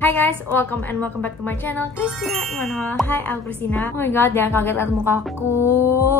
Hai guys, welcome back to my channel Christina Imanol. Hai, aku Christina. Oh my god, jangan kaget lihat mukaku.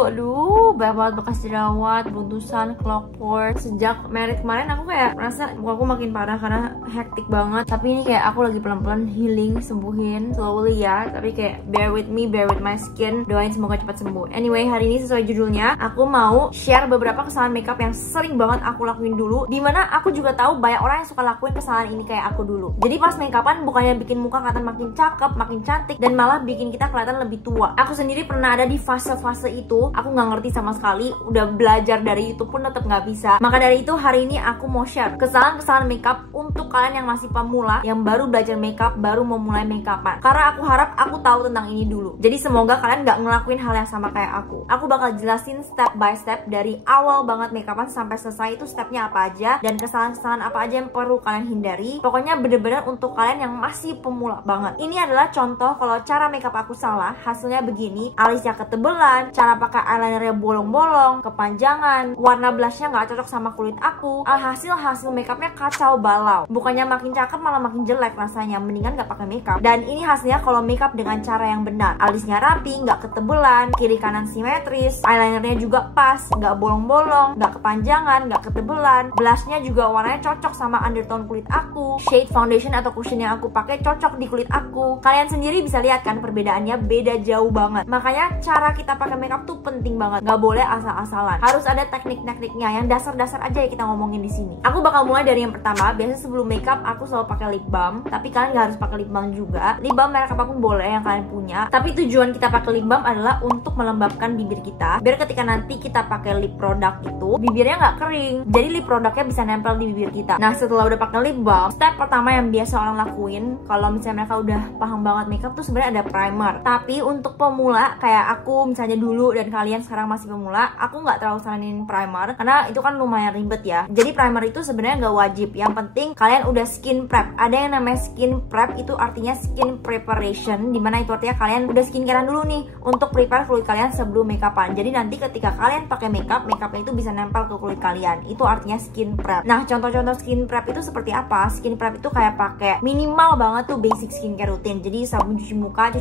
Aduh, banyak banget bekas jerawat, buntusan, clockwork. Sejak merit kemarin aku kayak merasa mukaku makin parah karena hektik banget. Tapi ini kayak aku lagi pelan-pelan healing, sembuhin slowly ya. Tapi kayak bear with me, bear with my skin. Doain semoga cepat sembuh. Anyway, hari ini sesuai judulnya, aku mau share beberapa kesalahan makeup yang sering banget aku lakuin dulu. Dimana aku juga tahu banyak orang yang suka lakuin kesalahan ini kayak aku dulu. Jadi pas makeupan bukannya bikin muka kelihatan makin cakep, makin cantik, dan malah bikin kita kelihatan lebih tua. Aku sendiri pernah ada di fase-fase itu. Aku nggak ngerti sama sekali. Udah belajar dari YouTube pun tetap nggak bisa. Maka dari itu hari ini aku mau share kesalahan-kesalahan makeup untuk kalian yang masih pemula, yang baru belajar makeup, baru mau mulai makeupan. Karena aku harap aku tahu tentang ini dulu. Jadi semoga kalian nggak ngelakuin hal yang sama kayak aku. Aku bakal jelasin step by step dari awal banget makeupan sampai selesai itu stepnya apa aja dan kesalahan-kesalahan apa aja yang perlu kalian hindari. Pokoknya bener-bener untuk kalian yang masih pemula banget. Ini adalah contoh kalau cara makeup aku salah, hasilnya begini. Alisnya ketebelan, cara pakai eyelinernya bolong-bolong, kepanjangan, warna blushnya nggak cocok sama kulit aku. Alhasil hasil makeupnya kacau balau. Bukannya makin cakep malah makin jelek rasanya. Mendingan nggak pakai makeup. Dan ini hasilnya kalau makeup dengan cara yang benar. Alisnya rapi, nggak ketebelan, kiri kanan simetris, eyelinernya juga pas, nggak bolong-bolong, nggak kepanjangan, nggak ketebelan. Blushnya juga warnanya cocok sama undertone kulit aku. Shade foundation atau cushion yang aku pakai cocok di kulit aku. Kalian sendiri bisa lihat kan perbedaannya beda jauh banget. Makanya cara kita pakai makeup tuh penting banget. Gak boleh asal-asalan. Harus ada teknik-tekniknya yang dasar-dasar aja ya kita ngomongin di sini. Aku bakal mulai dari yang pertama. Biasanya sebelum makeup aku selalu pakai lip balm. Tapi kalian gak harus pakai lip balm juga. Lip balm merek apapun boleh yang kalian punya. Tapi tujuan kita pakai lip balm adalah untuk melembabkan bibir kita. Biar ketika nanti kita pakai lip product itu bibirnya nggak kering. Jadi lip produknya bisa nempel di bibir kita. Nah setelah udah pakai lip balm, step pertama yang biasa orang lakuin kalau misalnya mereka udah paham banget makeup tuh sebenarnya ada primer. Tapi untuk pemula kayak aku misalnya dulu dan kalian sekarang masih pemula, aku nggak terlalu saranin primer karena itu kan lumayan ribet ya. Jadi primer itu sebenarnya nggak wajib. Yang penting kalian udah skin prep. Ada yang namanya skin prep, itu artinya skin preparation, dimana itu artinya kalian udah skincarean dulu nih untuk prepare kulit kalian sebelum makeupan. Jadi nanti ketika kalian pakai makeupnya itu bisa nempel ke kulit kalian. Itu artinya skin prep. Nah contoh-contoh skin prep itu seperti apa? Skin prep itu kayak pakai minimal banget tuh basic skincare rutin. Jadi sabun cuci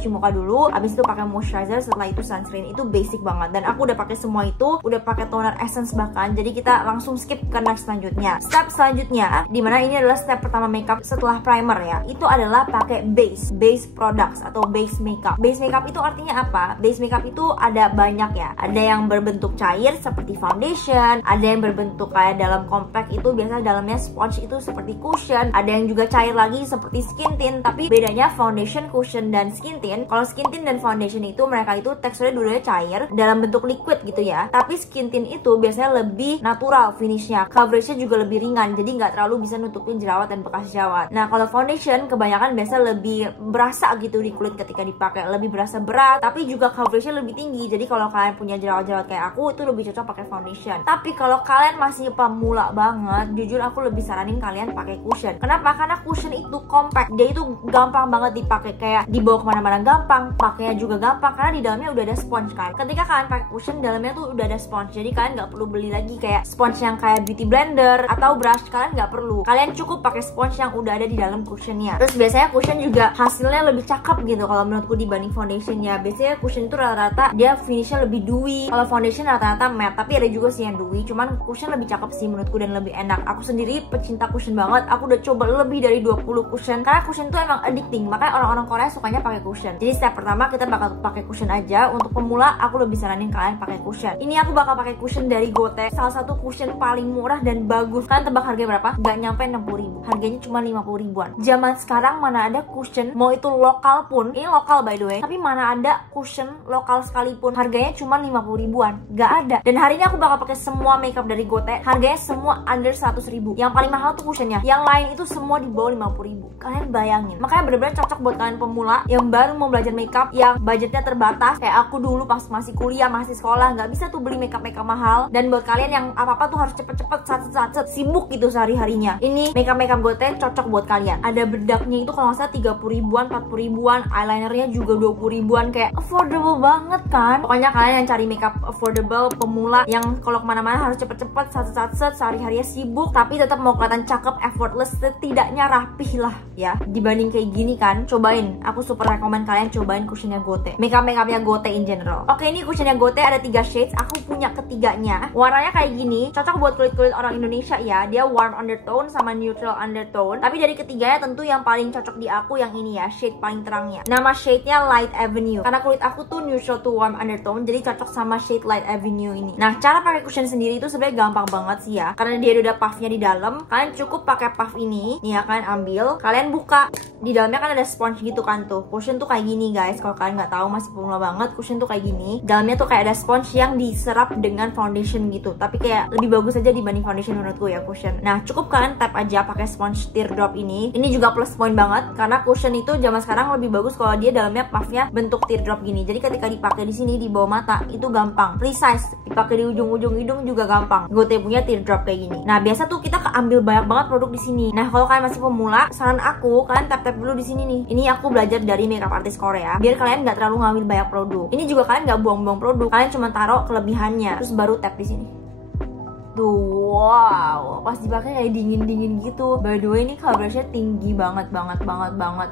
muka dulu, habis itu pakai moisturizer, setelah itu sunscreen. Itu basic banget. Dan aku udah pakai semua itu, udah pakai toner essence bahkan. Jadi kita langsung skip ke next selanjutnya. Step selanjutnya, dimana ini adalah step pertama makeup setelah primer ya. Itu adalah pakai base products atau base makeup. Base makeup itu artinya apa? Base makeup itu ada banyak ya. Ada yang berbentuk cair seperti foundation, ada yang berbentuk kayak dalam compact itu biasanya dalamnya sponge itu seperti cushion, ada yang juga cair lagi seperti skin tint. Tapi bedanya foundation, cushion, dan skin tint, kalau skin tint dan foundation itu mereka itu teksturnya dua-duanya cair dalam bentuk liquid gitu ya. Tapi skin tint itu biasanya lebih natural finishnya, coveragenya juga lebih ringan, jadi nggak terlalu bisa nutupin jerawat dan bekas jerawat. Nah kalau foundation kebanyakan biasanya lebih berasa gitu di kulit ketika dipakai, lebih berasa berat, tapi juga coveragenya lebih tinggi. Jadi kalau kalian punya jerawat-jerawat kayak aku itu lebih cocok pakai foundation. Tapi kalau kalian masih pemula banget, jujur aku lebih saranin kalian pakai cushion. Kenapa? Karena cushion itu compact, dia itu gampang banget dipakai, kayak dibawa kemana-mana gampang, pakainya juga gampang karena di dalamnya udah ada sponge kan. Ketika kalian pakai cushion, dalamnya tuh udah ada sponge, jadi kalian nggak perlu beli lagi kayak sponge yang kayak beauty blender atau brush. Kalian nggak perlu, kalian cukup pakai sponge yang udah ada di dalam cushionnya. Terus biasanya cushion juga hasilnya lebih cakep gitu kalau menurutku dibanding foundationnya. Biasanya cushion itu rata-rata dia finishnya lebih dewy, kalau foundation rata-rata matte, tapi ada juga sih yang dewy, cuman cushion lebih cakep sih menurutku dan lebih enak. Aku sendiri pecinta cushion banget, aku udah coba lebih dari 20 cushion karena cushion tuh emang addicting, makanya orang-orang Korea sukanya pakai cushion. Jadi step pertama kita bakal pakai cushion aja. Untuk pemula aku lebih saranin kalian pakai cushion. Ini aku bakal pakai cushion dari Gote, salah satu cushion paling murah dan bagus. Kalian tebak harganya berapa? Gak nyampe 60.000, harganya cuma 50 ribuan. Zaman sekarang mana ada cushion, mau itu lokal pun, ini lokal by the way, tapi mana ada cushion lokal sekalipun harganya cuma 50 ribuan, gak ada. Dan hari ini aku bakal pakai semua makeup dari Gote, harganya semua under 100 ribu. Yang paling mahal tuh cushionnya, yang lain itu semua di bawah 50 ribu. Kalian bayangin, makanya bener-bener cocok buat kalian pemula yang baru mau belajar makeup, yang budgetnya terbatas kayak aku dulu pas masih kuliah, masih sekolah, nggak bisa tuh beli makeup mahal. Dan buat kalian yang apa-apa tuh harus cepet-cepet, sat sibuk gitu sehari-harinya, ini makeup Gote cocok buat kalian. Ada bedaknya itu kalau nggak salah 30 ribuan, 40 ribuan, eyelinernya juga 20 ribuan, kayak affordable banget kan. Pokoknya kalian yang cari makeup affordable pemula yang kalau kemana-mana harus cepet-cepet, sat sehari-harinya sibuk tapi tetap mau kelihatan cakep, effortless, setidaknya rapih lah ya. ya dibanding kayak gini kan. Cobain, aku super rekomen kalian cobain cushionnya Gote, makeupnya Gote in general. Oke, ini cushionnya Gote ada 3 shades, aku punya ketiganya. Warnanya kayak gini, cocok buat kulit-kulit orang Indonesia ya. Dia warm undertone sama neutral undertone, tapi dari ketiganya tentu yang paling cocok di aku yang ini ya, shade paling terangnya. Nama shade-nya Light Avenue, karena kulit aku tuh neutral to warm undertone, jadi cocok sama shade Light Avenue ini. Nah, cara pakai cushion sendiri itu sebenarnya gampang banget sih ya, karena dia udah puffnya di dalam. Kalian cukup pakai puff ini nih ya, kalian ambil, kalian buka, di dalamnya kan ada sponge gitu kan tuh. Cushion tuh kayak gini guys, kalau kalian nggak tahu masih pemula banget, cushion tuh kayak gini. Dalamnya tuh kayak ada sponge yang diserap dengan foundation gitu, tapi kayak lebih bagus aja dibanding foundation menurutku ya cushion. Nah, cukup kalian tap aja pakai sponge teardrop ini. Ini juga plus point banget karena cushion itu zaman sekarang lebih bagus kalau dia dalamnya puffnya bentuk teardrop gini. Jadi ketika dipakai di sini di bawah mata itu gampang, precise. Dipakai di ujung-ujung hidung juga gampang. Gote punya teardrop kayak gini. Nah, biasa tuh kita keambil banyak banget produk di sini. Nah, kalau kalian masih pemula, saran aku kalian tap-tap dulu di sini nih. Ini aku belajar dari makeup artist Korea. Biar kalian nggak terlalu ngambil banyak produk. Ini juga kalian nggak buang-buang produk. Kalian cuma taruh kelebihannya, terus baru tap di sini. Tuh, wow, pas dipakai kayak dingin-dingin gitu. By the way, ini coveragenya tinggi banget.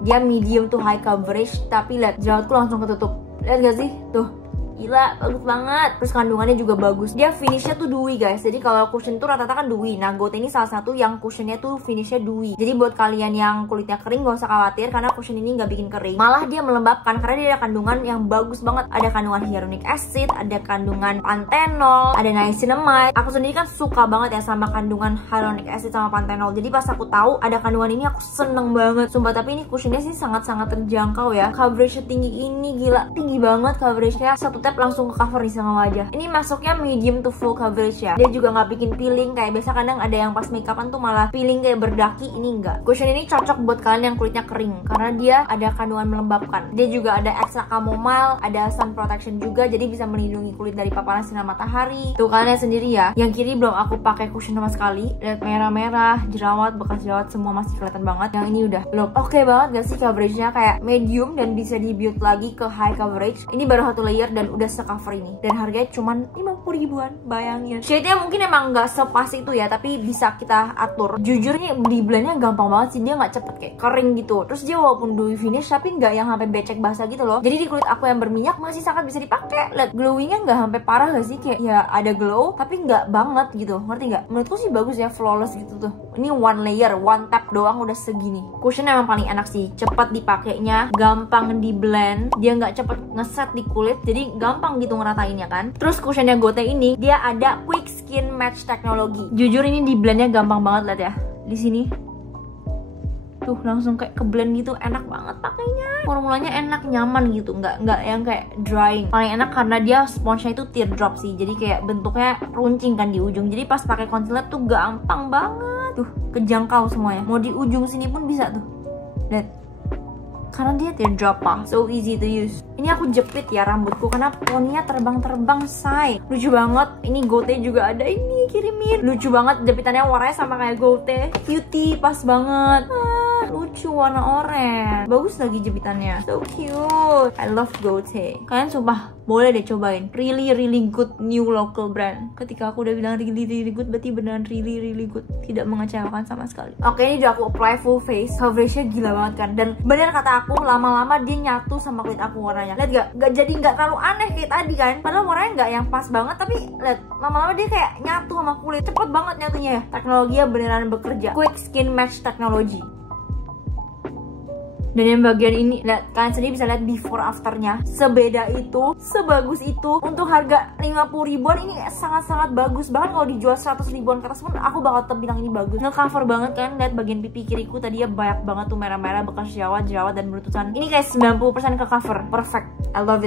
Dia medium to high coverage, tapi lihat jerawatku langsung ketutup. Lihat gak sih? Tuh, gila, bagus banget. Terus kandungannya juga bagus. Dia finishnya tuh dewy guys. Jadi kalau cushion tuh rata-rata kan dewy. Nah, Gote ini salah satu yang cushionnya tuh finishnya dewy. Jadi buat kalian yang kulitnya kering gak usah khawatir, karena cushion ini nggak bikin kering. Malah dia melembabkan karena dia ada kandungan yang bagus banget. Ada kandungan hyaluronic acid, ada kandungan panthenol, ada niacinamide. Aku sendiri kan suka banget ya sama kandungan hyaluronic acid sama panthenol. Jadi pas aku tahu ada kandungan ini aku seneng banget. Sumpah, tapi ini cushionnya sih sangat-sangat terjangkau ya. Coveragenya tinggi ini, gila, tinggi banget coveragenya. Satu langsung ke cover nih sama wajah. Ini masuknya medium to full coverage ya. Dia juga nggak bikin peeling kayak biasa kadang ada yang pas makeupan tuh malah peeling kayak berdaki. Ini enggak. Cushion ini cocok buat kalian yang kulitnya kering karena dia ada kandungan melembabkan. Dia juga ada extra chamomile, ada sun protection juga, jadi bisa melindungi kulit dari paparan sinar matahari. Tuh kalian lihat sendiri ya. Yang kiri belum aku pakai cushion sama sekali. Lihat merah-merah, jerawat, bekas jerawat semua masih kelihatan banban. Yang ini udah belum. Oke banget gak sih coveragenya, kayak medium dan bisa di build lagi ke high coverage. Ini baru satu layer dan udah secover ini, dan harganya cuman 50 ribuan, bayangin. Shade-nya mungkin emang nggak sepas itu ya, tapi bisa kita atur. Jujurnya di blendnya gampang banget sih, dia nggak cepet kayak kering gitu. Terus dia walaupun dewy finish tapi nggak yang sampai becek basah gitu loh. Jadi di kulit aku yang berminyak masih sangat bisa dipakai. Lihat glowingnya nggak sampai parah gak sih, kayak ya ada glow tapi nggak banget gitu, ngerti nggak? Menurutku sih bagus ya, flawless gitu tuh. Ini one layer, one tap doang udah segini. Cushion emang paling enak sih, cepet dipakainya, gampang di blend, dia nggak cepet ngeset di kulit, jadi gampang gitu ngeratainnya kan. Terus cushionnya Gote ini dia ada quick skin match teknologi. Jujur ini di blendnya gampang banget, lihat ya di sini tuh langsung kayak ke blend gitu, enak banget pakainya. Formulanya enak, nyaman gitu, nggak yang kayak drying. Paling enak karena dia sponge-nya itu teardrop sih, jadi kayak bentuknya runcing kan di ujung, jadi pas pakai concealer tuh gampang banget tuh, kejangkau semuanya. Mau di ujung sini pun bisa tuh, lihat. Karena dia teardrop so easy to use. Ini aku jepit ya rambutku karena poninya terbang-terbang say. Lucu banget. Ini Gote juga ada, ini kirimin. Lucu banget, jepitannya warnanya sama kayak Gote. Cutie, pas banget. Lucu, warna oranye. Bagus lagi jepitannya, so cute. I love Gote. Kalian sumpah boleh deh cobain. Really good new local brand. Ketika aku udah bilang really good, berarti beneran really good. Tidak mengecewakan sama sekali. Oke, ini udah aku apply full face. Coveragenya gila banget kan. Dan bener kata aku, lama-lama dia nyatu sama kulit aku warnanya. Lihat gak jadi nggak terlalu aneh kayak tadi kan. Padahal warnanya nggak yang pas banget, tapi lihat lama-lama dia kayak nyatu sama kulit. Cepet banget nyatunya ya. Teknologinya beneran bekerja. Quick skin match technology. Dan yang bagian ini, lihat, kalian sendiri bisa lihat before afternya. Sebeda itu, sebagus itu. Untuk harga 50 ribuan ini sangat-sangat bagus. Bahkan kalau dijual 100 ribuan ke atas pun aku bakal tetap bilang ini bagus. Nge-cover banget kan. Lihat bagian pipi kiriku tadi ya, banyak banget tuh merah-merah bekas jerawat dan beruntusan. Ini kayak 90% ke cover. Perfect. I love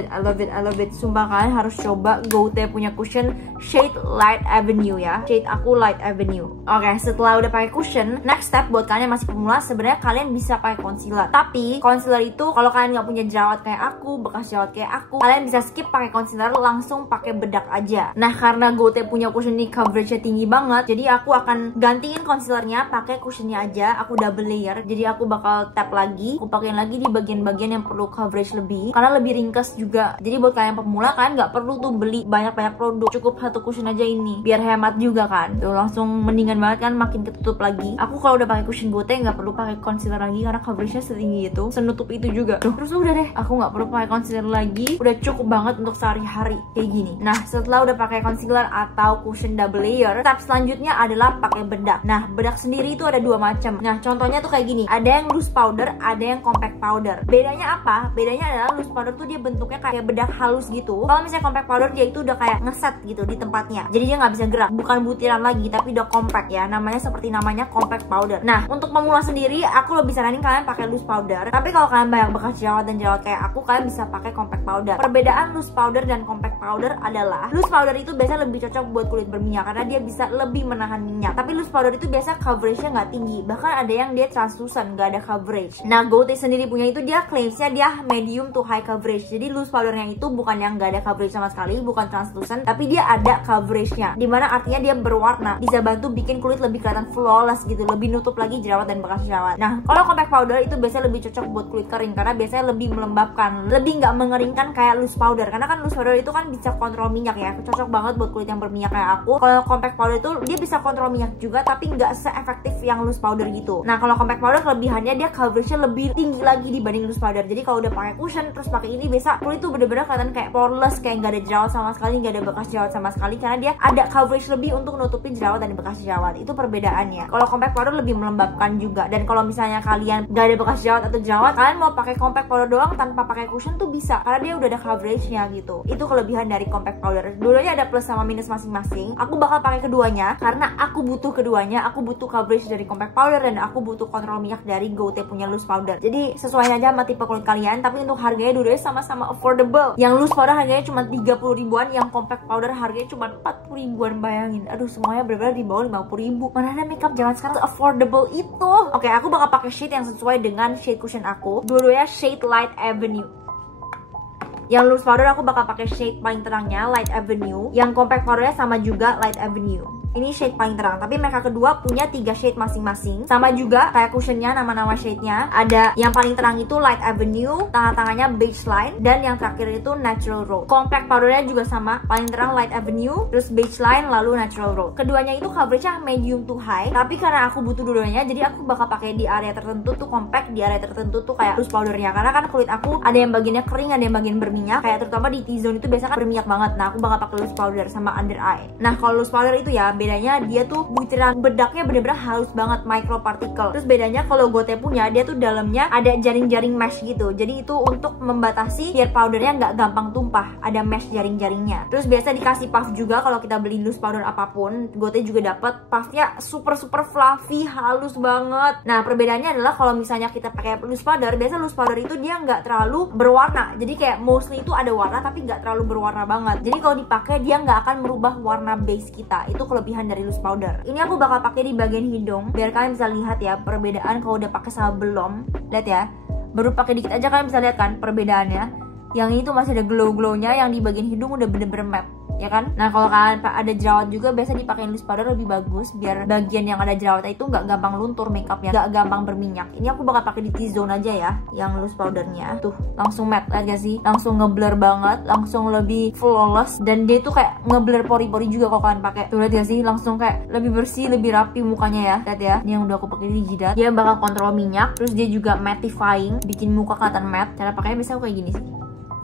it. Sumpah kalian harus coba Gote punya cushion shade Light Avenue ya. Shade aku Light Avenue. Oke, setelah udah pakai cushion, next step buat kalian yang masih pemula, sebenarnya kalian bisa pakai concealer. Tapi Tapi concealer itu kalau kalian nggak punya jerawat kayak aku, bekas jerawat kayak aku, kalian bisa skip pakai concealer, langsung pakai bedak aja. Nah, karena Gote punya cushion ini coveragenya tinggi banget, jadi aku akan gantiin concealernya pakai cushionnya aja. Aku double layer, jadi aku bakal tap lagi, aku pakein lagi di bagian-bagian yang perlu coverage lebih, karena lebih ringkas juga. Jadi buat kalian pemula kan nggak perlu tuh beli banyak-banyak produk, cukup satu cushion aja ini, biar hemat juga kan. Tuh langsung mendingan banget kan, makin ketutup lagi. Aku kalau udah pakai cushion Gote nggak perlu pakai concealer lagi karena coveragenya setinggi itu, senutup itu juga. Tuh, terus udah deh, aku nggak perlu pakai concealer lagi, udah cukup banget untuk sehari-hari kayak gini. Nah, setelah udah pakai concealer atau cushion double layer, step selanjutnya adalah pakai bedak. Nah, bedak sendiri itu ada dua macam. Nah, contohnya tuh kayak gini, ada yang loose powder, ada yang compact powder. Bedanya apa? Bedanya adalah loose powder tuh dia bentuknya kayak bedak halus gitu. Kalau misalnya compact powder, dia itu udah kayak ngeset gitu di tempatnya, jadi dia nggak bisa gerak, bukan butiran lagi tapi udah compact ya, namanya seperti namanya compact powder. Nah, untuk pemula sendiri aku lebih saranin kalian pakai loose powder, tapi kalau kalian banyak bekas jerawat dan jerawat kayak aku, kalian bisa pakai compact powder. Perbedaan loose powder dan compact powder adalah loose powder itu biasanya lebih cocok buat kulit berminyak karena dia bisa lebih menahan minyak, tapi loose powder itu biasa coveragenya nggak tinggi, bahkan ada yang dia translucent, nggak ada coverage. Nah, Gote sendiri punya itu dia claimsnya dia medium to high coverage, jadi loose powdernya itu bukan yang nggak ada coverage sama sekali, bukan translucent, tapi dia ada coveragenya, dimana artinya dia berwarna, bisa bantu bikin kulit lebih kelihatan flawless gitu, lebih nutup lagi jerawat dan bekas jerawat. Nah, kalau compact powder itu biasanya lebih cocok buat kulit kering karena biasanya lebih melembabkan, lebih nggak mengeringkan kayak loose powder, karena kan loose powder itu kan bisa kontrol minyak ya, cocok banget buat kulit yang berminyak kayak aku. Kalau compact powder itu dia bisa kontrol minyak juga, tapi nggak se-efektif yang loose powder gitu. Nah, kalau compact powder kelebihannya dia coveragenya lebih tinggi lagi dibanding loose powder, jadi kalau udah pakai cushion terus pakai ini, biasa kulit tuh bener-bener kelihatan kayak poreless, kayak nggak ada jerawat sama sekali, nggak ada bekas jerawat sama sekali, karena dia ada coverage lebih untuk nutupin jerawat dan bekas jerawat. Itu perbedaannya. Kalau compact powder lebih melembabkan juga, dan kalau misalnya kalian nggak ada bekas jerawat atau jerawat, kalian mau pakai compact powder doang tanpa pakai cushion tuh bisa, karena dia udah ada coveragenya gitu. Itu kelebihan dari compact powder. Dulunya ada plus sama minus masing-masing. Aku bakal pakai keduanya karena aku butuh keduanya. Aku butuh coverage dari compact powder dan aku butuh kontrol minyak dari Gote punya loose powder. Jadi sesuai aja sama tipe kulit kalian, tapi untuk harganya dulunya sama-sama affordable. Yang loose powder harganya cuma 30 ribuan, yang compact powder harganya cuma 40 ribuan. Bayangin, aduh, semuanya bener-bener di bawah 50 ribu. Mana ada makeup zaman sekarang affordable itu. Oke, aku bakal pakai shade yang sesuai dengan shade cushion aku. Dua-duanya shade Light Avenue. Yang loose powder aku bakal pakai shade paling terangnya, Light Avenue. Yang compact powdernya sama juga, Light Avenue. Ini shade paling terang, tapi mereka kedua punya 3 shade masing-masing. Sama juga kayak cushionnya, nama-nama shade-nya. Ada yang paling terang itu Light Avenue, tengah-tengahnya Beige Line, dan yang terakhir itu Natural Rose. Compact powdernya juga sama, paling terang Light Avenue, terus Beige Line, lalu Natural Rose. Keduanya itu coveragenya medium to high, tapi karena aku butuh dua-duanya, jadi aku bakal pakai di area tertentu tuh compact, di area tertentu tuh kayak loose powdernya. Karena kan kulit aku ada yang bagiannya kering, ada yang bagian berminyak, kayak terutama di T-zone itu biasanya kan berminyak banget. Nah, aku bakal pakai loose powder sama under eye. Nah, kalau loose powder itu ya bedanya dia tuh butiran bedaknya bener-bener halus banget, microparticle. Terus bedanya kalau Gote punya, dia tuh dalamnya ada jaring-jaring mesh gitu. Jadi itu untuk membatasi biar powdernya nggak gampang tumpah, ada mesh jaring-jaringnya. Terus biasa dikasih puff juga kalau kita beli loose powder apapun. Gote juga dapat puffnya super fluffy, halus banget. Nah, perbedaannya adalah kalau misalnya kita pakai loose powder, biasa loose powder itu dia nggak terlalu berwarna. Jadi kayak mostly itu ada warna tapi nggak terlalu berwarna banget. Jadi kalau dipakai dia nggak akan merubah warna base kita. Itu kelebihan dari loose powder. Ini aku bakal pakai di bagian hidung biar kalian bisa lihat ya perbedaan kalau udah pakai sama belum. Lihat ya, baru pakai dikit aja kalian bisa lihat kan perbedaannya. Yang ini tuh masih ada glow-glownya, yang di bagian hidung udah bener-bener matte, ya kan? Nah, kalau kalian ada jerawat juga biasa dipakein loose powder lebih bagus biar bagian yang ada jerawatnya itu nggak gampang luntur makeupnya, nggak gampang berminyak. Ini aku bakal pakai di T-zone aja ya, yang loose powdernya. Tuh, langsung matte, lihat gak sih? Langsung ngeblur banget, langsung lebih flawless, dan dia tuh kayak ngeblur pori-pori juga kalau kalian pakai. Tuh, lihat gak sih? Langsung kayak lebih bersih, lebih rapi mukanya ya. Lihat ya, ini yang udah aku pakai di jidat. Dia bakal kontrol minyak, terus dia juga mattifying, bikin muka kelihatan matte. Cara pakainya biasanya kayak gini sih,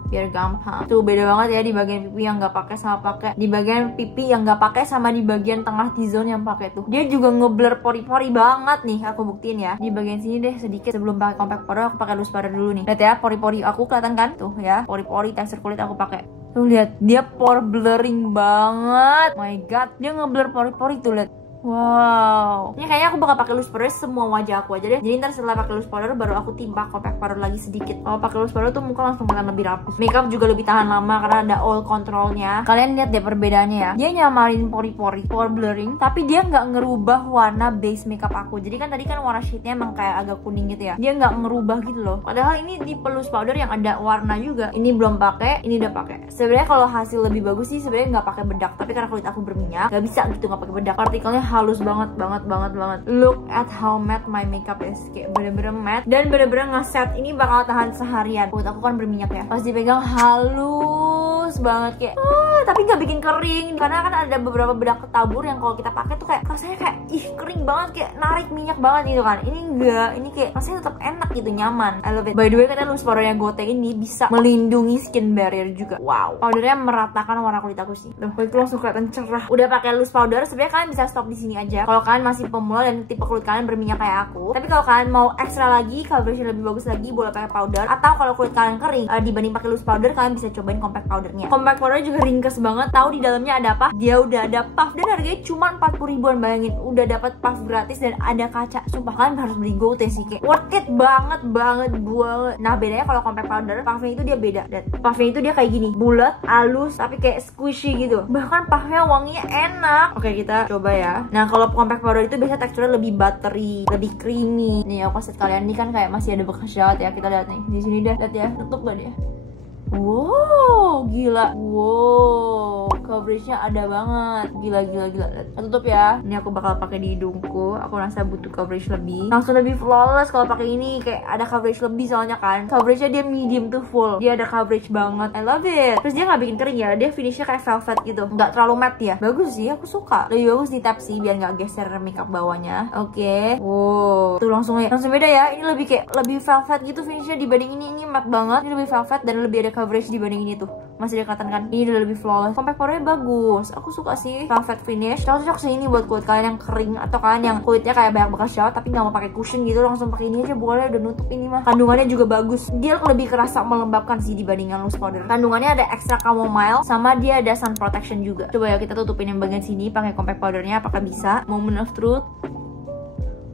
biar gampang. Tuh beda banget ya di bagian pipi yang nggak pakai sama pakai, di bagian pipi yang nggak pakai sama di bagian tengah T-zone yang pakai. Tuh dia juga ngeblur pori-pori banget nih, aku buktiin ya. Di bagian sini deh sedikit sebelum pakai compact powder, aku pakai loose powder dulu nih. Lihat ya, pori-pori aku kelihatan kan? Tuh ya, pori-pori tekstur kulit aku pakai. Tuh lihat, dia pore blurring banget. My god, dia ngeblur pori-pori tuh, lihat. Wow, ini kayaknya aku bakal pakai loose powder semua wajah aku aja deh. Jadi ntar setelah pakai loose powder baru aku timpa compact powder lagi sedikit. Kalau pakai loose powder tuh muka langsung kelihatan lebih rapi. Makeup juga lebih tahan lama karena ada oil controlnya. Kalian lihat deh perbedaannya ya. Dia nyamarin pori-pori, pore blurring, tapi dia nggak ngerubah warna base makeup aku. Jadi kan tadi kan warna shade-nya emang kayak agak kuning gitu ya. Dia nggak ngerubah gitu loh. Padahal ini di loose powder yang ada warna juga. Ini belum pakai, ini udah pakai. Sebenarnya kalau hasil lebih bagus sih sebenarnya nggak pakai bedak. Tapi karena kulit aku berminyak, nggak bisa gitu nggak pakai bedak. Partikelnya halus banget. Look at how matte my makeup is. Kayak bener-bener matte dan bener-bener ngeset. Ini bakal tahan seharian. Kulit aku kan berminyak ya. Pas dipegang halus banget kayak tapi nggak bikin kering. Karena kan ada beberapa bedak ketabur yang kalau kita pakai tuh kayak rasanya kayak kering banget, kayak narik minyak banget gitu kan. Ini enggak, ini kayak rasanya tetap enak gitu, nyaman. I love it. By the way, katanya loose powdernya Gote ini bisa melindungi skin barrier juga. Wow, powdernya meratakan warna kulit aku sih. Loh, kulitku langsung kelihatan cerah. Udah pakai loose powder, sebenarnya kalian bisa stop di sini aja. Kalau kalian masih pemula dan tipe kulit kalian berminyak kayak aku. Tapi kalau kalian mau ekstra lagi, coverage lebih bagus lagi, boleh pakai powder. Atau kalau kulit kalian kering, dibanding pakai loose powder, kalian bisa cobain compact powdernya. Compact powder juga ringkes banget. Tahu di dalamnya ada apa? Dia udah ada puff dan harganya cuma 40 ribuan. Bayangin, udah dapat puff gratis dan ada kaca. Sumpah kalian harus beli Gote sih, kayak worth it banget. Nah bedanya kalau compact powder, puffnya itu dia beda. Dan puffnya itu dia kayak gini, bulat, halus, tapi kayak squishy gitu. Bahkan puffnya wanginya enak. Oke, kita coba ya. Nah kalau compact powder itu biasanya teksturnya lebih buttery, lebih creamy. Nih aku kasih kalian, ini kan kayak masih ada bekas jerawat ya. Kita lihat nih di sini deh, lihat ya, tutup gak dia? Wow, gila. Wow, coveragenya ada banget. Gila. Tutup ya. Ini aku bakal pakai di hidungku. Aku rasa butuh coverage lebih. Langsung lebih flawless kalau pakai ini. Kayak ada coverage lebih soalnya kan. Coveragenya dia medium to full. Dia ada coverage banget. I love it. Terus dia nggak bikin kering ya. Dia finishnya kayak velvet gitu. Nggak terlalu matte ya. Bagus sih. Aku suka. Lebih bagus di tap sih biar nggak geser makeup bawahnya. Oke. Wow. Tuh langsung beda ya. Ini lebih kayak lebih velvet gitu finishnya dibanding ini. Ini matte banget. Ini lebih velvet dan lebih ada coverage dibanding ini tuh. Masih ada kelihatan kan? Ini udah lebih flawless. Compact powdernya bagus. Aku suka sih velvet finish. Cocok sih ini buat kulit kalian yang kering atau kalian yang kulitnya kayak banyak bekas jerawat tapi nggak mau pakai cushion gitu, langsung pakai ini aja boleh. Udah nutup ini mah. Kandungannya juga bagus. Dia lebih kerasa melembabkan sih dibandingkan loose powder. Kandungannya ada extra chamomile sama dia ada sun protection juga. Coba ya kita tutupin yang bagian sini pakai compact powdernya. Apakah bisa? Moment of truth.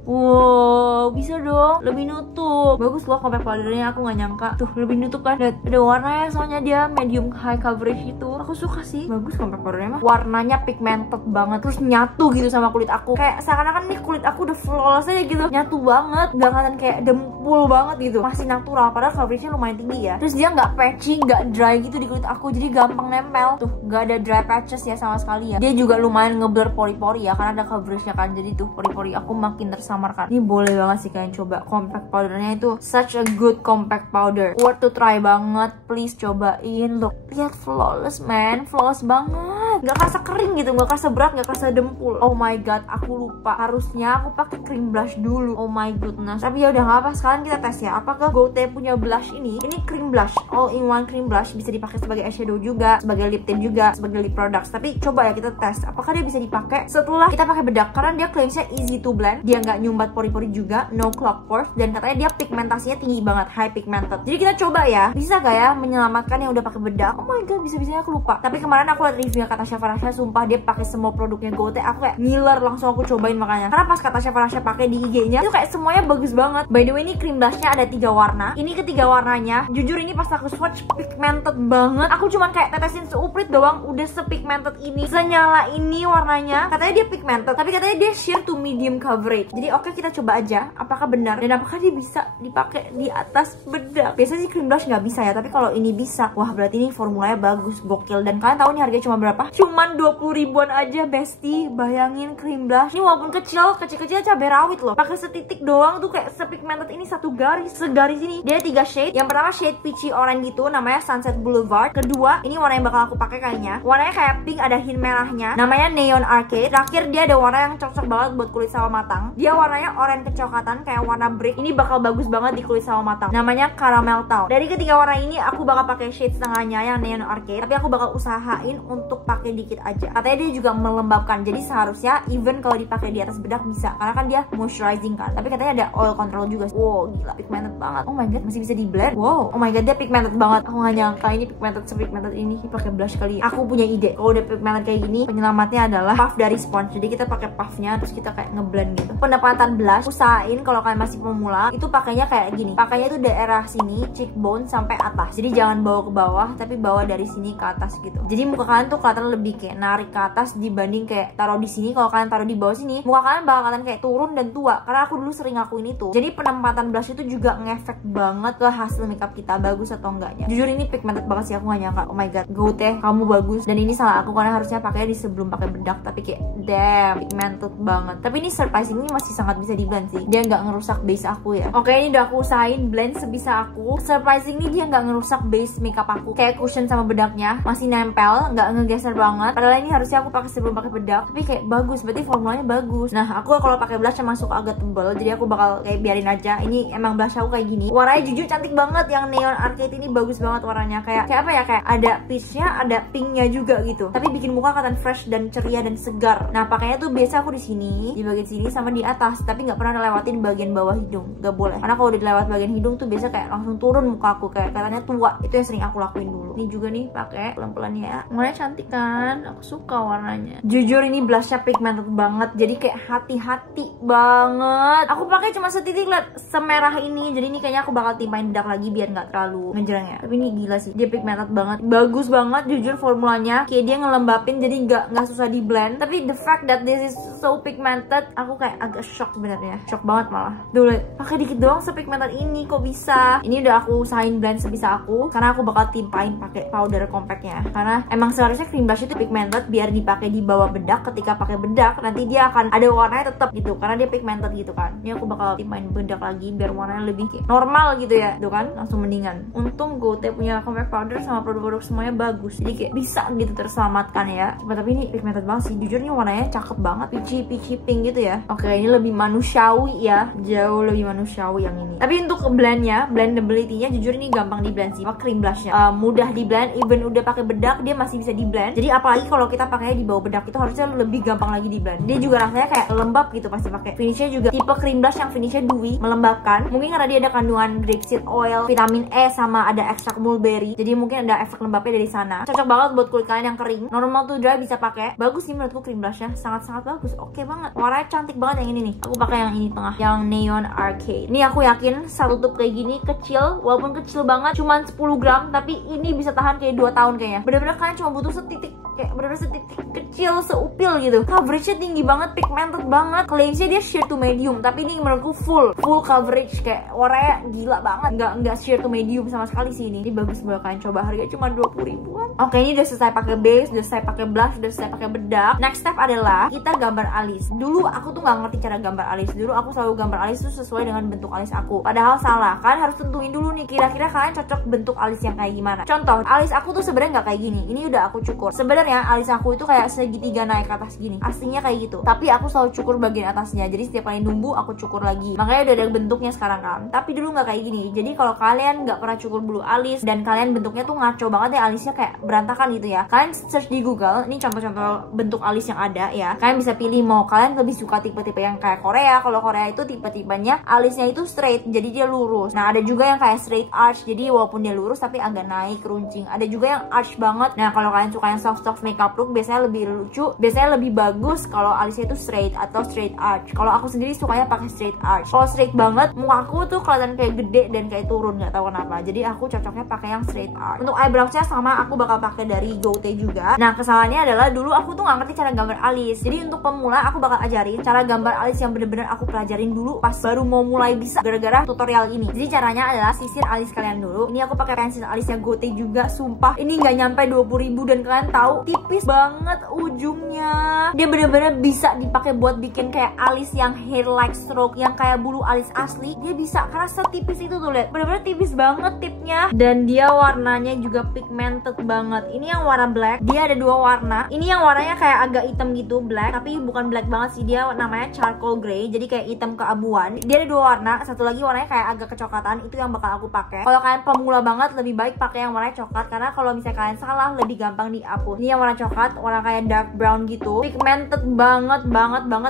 Wow, bisa dong. Lebih nutup. Bagus loh compact powdernya, aku nggak nyangka. Tuh, lebih nutup kan. Ada warnanya, soalnya dia medium high coverage itu. Aku suka sih. Bagus compact powdernya mah. Warnanya pigmented banget. Terus nyatu gitu sama kulit aku. Kayak seakan-akan nih kulit aku udah flawless aja gitu. Nyatu banget. Gak kelihatan kayak dempul banget gitu. Masih natural. Padahal coveragenya lumayan tinggi ya. Terus dia nggak patchy, nggak dry gitu di kulit aku. Jadi gampang nempel. Tuh, nggak ada dry patches ya sama sekali ya. Dia juga lumayan ngeblur pori-pori ya. Karena ada coveragenya kan. Jadi tuh pori-pori aku makin tersamarkan. Ini boleh banget sih kalian coba. Compact powdernya itu such a good compact powder, worth to try banget. Please cobain. Look, lihat flawless man, flawless banget. Gak kerasa kering gitu, gak kerasa berat, gak kerasa dempul. Oh my god, aku lupa. Harusnya aku pakai cream blush dulu. Oh my goodness. Tapi ya udah gak apa. Sekarang kita tes ya. Apakah Gote punya blush ini? Ini cream blush, all in one cream blush. Bisa dipakai sebagai eyeshadow juga, sebagai lip tint juga, sebagai lip products. Tapi coba ya kita tes. Apakah dia bisa dipakai setelah kita pakai bedak? Karena dia claimsnya easy to blend. Dia nggak nyumbat pori-pori juga, no clog pores, dan katanya dia pigmentasinya tinggi banget, high pigmented. Jadi kita coba ya, bisa gak ya menyelamatkan yang udah pakai bedak? Oh my god, bisa-bisanya aku lupa. Tapi kemarin aku liat reviewnya Katasha Farasha, sumpah dia pakai semua produknya Gote. Aku kayak ngiler, langsung aku cobain makanya. Karena pas Katasha Farasha pakai di IG-nya, itu kayak semuanya bagus banget. By the way, ini cream blushnya ada 3 warna. Ini ketiga warnanya, jujur ini pas aku swatch pigmented banget. Aku cuman kayak tetesin seuprit doang, udah sepigmented ini, senyala ini warnanya. Katanya dia pigmented, tapi katanya dia sheer to medium coverage. Jadi oke, kita coba aja apakah benar dan apakah dia bisa dipakai di atas bedak. Biasanya sih cream blush nggak bisa ya, tapi kalau ini bisa, wah berarti ini formulanya bagus, gokil. Dan kalian tahu nih harganya cuma berapa? Cuman 20 ribuan aja, bestie. Bayangin cream blush ini walaupun kecil-kecil cabai rawit loh, pakai setitik doang tuh kayak sepigmented ini, satu garis, segaris ini. Dia 3 shade. Yang pertama shade peachy orange gitu, namanya Sunset Boulevard. Kedua, ini warna yang bakal aku pakai kayaknya. Warnanya kayak pink, ada hint merahnya, namanya Neon Arcade. Terakhir dia ada warna yang cocok banget buat kulit sawo matang. Dia warnanya oranye kecoklatan kayak warna brick. Ini bakal bagus banget di kulit sama mata. Namanya Caramel Tone. Dari ketiga warna ini aku bakal pakai shade setengahnya yang Neon Arcade, tapi aku bakal usahain untuk pakai dikit aja. Katanya dia juga melembabkan, jadi seharusnya even kalau dipakai di atas bedak bisa, karena kan dia moisturizing kan. Tapi katanya ada oil control juga. Wow, gila pigmented banget. Oh my god, masih bisa di blend. Wow, oh my god, dia pigmented banget. Aku gak nyangka ini pigmented sepigmented ini. Pakai blush kali. Aku punya ide. Kalau udah pigmented kayak gini, penyelamatnya adalah puff dari sponge. Jadi kita pakai puffnya, terus kita kayak ngeblend gitu. Pendapatan blush, usahain kalau kalian masih pemula itu pakainya kayak gini. Pakainya tuh daerah sini, cheekbone sampai atas. Jadi jangan bawa ke bawah, tapi bawa dari sini ke atas gitu. Jadi muka kalian tuh kelihatan lebih kayak narik ke atas dibanding kayak taruh di sini. Kalau kalian taruh di bawah sini, muka kalian bakal kelihatan kayak turun dan tua. Karena aku dulu sering ngakuin itu. Jadi penempatan blush itu juga ngefek banget ke hasil makeup kita, bagus atau enggaknya. Jujur ini pigmented banget sih, aku gak nyangka. Oh my god, go teh, kamu bagus. Dan ini salah aku karena harusnya pakai di sebelum pakai bedak, tapi kayak damn, pigmented banget. Tapi ini surprisingly masih sangat bisa di blend sih. Dia nggak ngerusak base aku ya. Oke, ini udah aku usahain blend sebisa aku. Surprisingly dia nggak ngerusak base makeup aku. Kayak cushion sama bedaknya masih nempel, nggak ngegeser banget. Padahal ini harusnya aku pakai sebelum pakai bedak, tapi kayak bagus. Berarti formulanya bagus. Nah, aku kalau pakai blush emang suka agak tebel, jadi aku bakal kayak biarin aja. Ini emang blush aku kayak gini. Warnanya jujur cantik banget. Yang Neon Arcade ini bagus banget warnanya. Kayak apa ya? Kayak ada peachnya, ada pinknya juga gitu. Tapi bikin muka kelihatan fresh dan ceria dan segar. Nah, pakainya tuh biasa aku di sini, di bagian sini sama di atas, tapi nggak pernah lewatin bagian bawah hidung. Nggak boleh. Karena kalau udah dilewat bagian hidung tuh biasa kayak langsung turun muka aku, kayak katanya tua. Itu yang sering aku lakuin dulu. Ini juga nih pakai pelan-pelan ya. Warnanya cantik kan? Aku suka warnanya. Jujur ini blushnya pigmented banget. Jadi kayak hati-hati banget. Aku pakai cuma setitik, lihat semerah ini. Jadi ini kayaknya aku bakal timpain bedak lagi biar nggak terlalu ngejreng ya. Tapi ini gila sih. Dia pigmented banget. Bagus banget jujur formulanya. Kayak dia ngelembapin jadi nggak susah di blend. Tapi the fact that this is so pigmented, aku kayak agak shock sebenarnya. Shock banget malah. Dulu pakai dikit doang sepigmented ini kok bisa. Ini udah aku usahain blend sebisa aku karena aku bakal timpain pakai powder compactnya. Karena emang seharusnya cream blush itu pigmented biar dipakai di bawah bedak. Ketika pakai bedak nanti dia akan ada warnanya tetap gitu karena dia pigmented gitu kan. Ini aku bakal timpain bedak lagi biar warnanya lebih kayak normal gitu ya. Tuh kan langsung mendingan. Untung GoTe punya compact powder sama produk-produk semuanya bagus. Jadi kayak bisa gitu terselamatkan ya. Tapi ini pigmented banget sih. Jujur ini warnanya cakep banget, peachy pink gitu ya. Oke, ini lebih manusiawi ya. Jauh lebih manusiawi yang ini. Tapi untuk blendnya, blendability-nya jujur ini gampang di blend sih. Cream blushnya mudah di blend, even udah pakai bedak dia masih bisa di blend. Jadi apalagi kalau kita pakainya di bawah bedak itu harusnya lebih gampang lagi di blend. Dia juga rasanya kayak lembab gitu pasti pakai. Finishnya juga tipe cream blush yang finishnya dewy, melembabkan. Mungkin karena dia ada kandungan grapeseed oil, vitamin E sama ada ekstrak mulberry. Jadi mungkin ada efek lembabnya dari sana. Cocok banget buat kulit kalian yang kering. Normal to dry bisa pakai. Bagus sih menurutku cream blushnya, sangat-sangat bagus. Oke banget. Warnanya cantik banget yang ini nih. Aku pakai yang ini tengah, yang Neon Arcade. Ini aku yakin satu tube kayak gini kecil, walaupun kecil banget, cuman 10 gram, tapi ini bisa tahan kayak 2 tahun kayaknya. Bener-bener kalian cuma butuh setitik, kayak bener-bener setitik kecil seupil gitu. Coveragenya tinggi banget, pigmented banget. Claimsnya dia sheer to medium, tapi ini menurutku full coverage, kayak warnanya gila banget. Nggak sheer to medium sama sekali sih ini. Ini bagus banget, kalian coba, harganya cuma 20 ribuan. Oke, ini udah selesai pakai base, udah selesai pakai blush, udah selesai pakai bedak. Next step adalah kita gambar alis. Dulu aku tuh nggak ngerti cara gambar alis. Dulu aku selalu gambar alis tuh sesuai dengan bentuk alis aku. Padahal salah. Kalian harus tentuin dulu nih kira-kira kalian cocok bentuk alis yang kayak gimana. Contoh, alis aku tuh sebenarnya nggak kayak gini. Ini udah aku cukur. Sebenarnya alis aku itu kayak segitiga naik ke atas gini. Aslinya kayak gitu. Tapi aku selalu cukur bagian atasnya. Jadi setiap kali numbu aku cukur lagi. Makanya udah ada bentuknya sekarang kan. Tapi dulu nggak kayak gini. Jadi kalau kalian nggak pernah cukur bulu alis dan kalian bentuknya tuh ngaco banget ya, alisnya kayak berantakan gitu ya. Kalian search di Google. Ini contoh-contoh bentuk alis yang ada ya. Kalian bisa pilih mau kalian lebih suka tipe-tipe yang kayak Korea. Kalau Korea itu tipe-tipenya alisnya itu straight, jadi dia lurus. Nah, ada juga yang kayak straight arch, jadi walaupun dia lurus tapi agak naik runcing. Ada juga yang arch banget. Nah, kalau kalian suka yang soft makeup look biasanya lebih lucu, biasanya lebih bagus kalau alisnya itu straight atau straight arch. Kalau aku sendiri sukanya pakai straight arch. Kalau straight banget, muka aku tuh kelihatan kayak gede dan kayak turun, nggak tahu kenapa. Jadi aku cocoknya pakai yang straight arch. Untuk eyebrows-nya sama, aku bakal pakai dari GoTe juga. Nah, kesalahannya adalah dulu aku tuh nggak ngerti cara gambar alis. Jadi untuk pemula aku bakal ajarin cara gambar alis yang bener-bener aku pelajarin dulu pas baru mau mulai bisa gara-gara tutorial ini. Jadi caranya adalah sisir alis kalian dulu. Ini aku pakai pensil alisnya GoTe juga, sumpah ini nggak nyampe 20 ribu dan kalian tahu tipis banget ujungnya. Dia bener-bener bisa dipakai buat bikin kayak alis yang hair like stroke, yang kayak bulu alis asli. Dia bisa karena setipis itu tuh, lihat. Bener-bener tipis banget tipnya dan dia warnanya juga pigmented banget. Ini yang warna black. Dia ada dua warna. Ini yang warnanya kayak agak hitam gitu, black, tapi bukan black banget sih, dia namanya charcoal pale gray, jadi kayak hitam keabuan. Dia ada 2 warna, satu lagi warnanya kayak agak kecoklatan, itu yang bakal aku pakai. Kalau kalian pemula banget lebih baik pakai yang warna coklat, karena kalau misalnya kalian salah lebih gampang dihapus. Ini yang warna coklat, warna kayak dark brown gitu, pigmented banget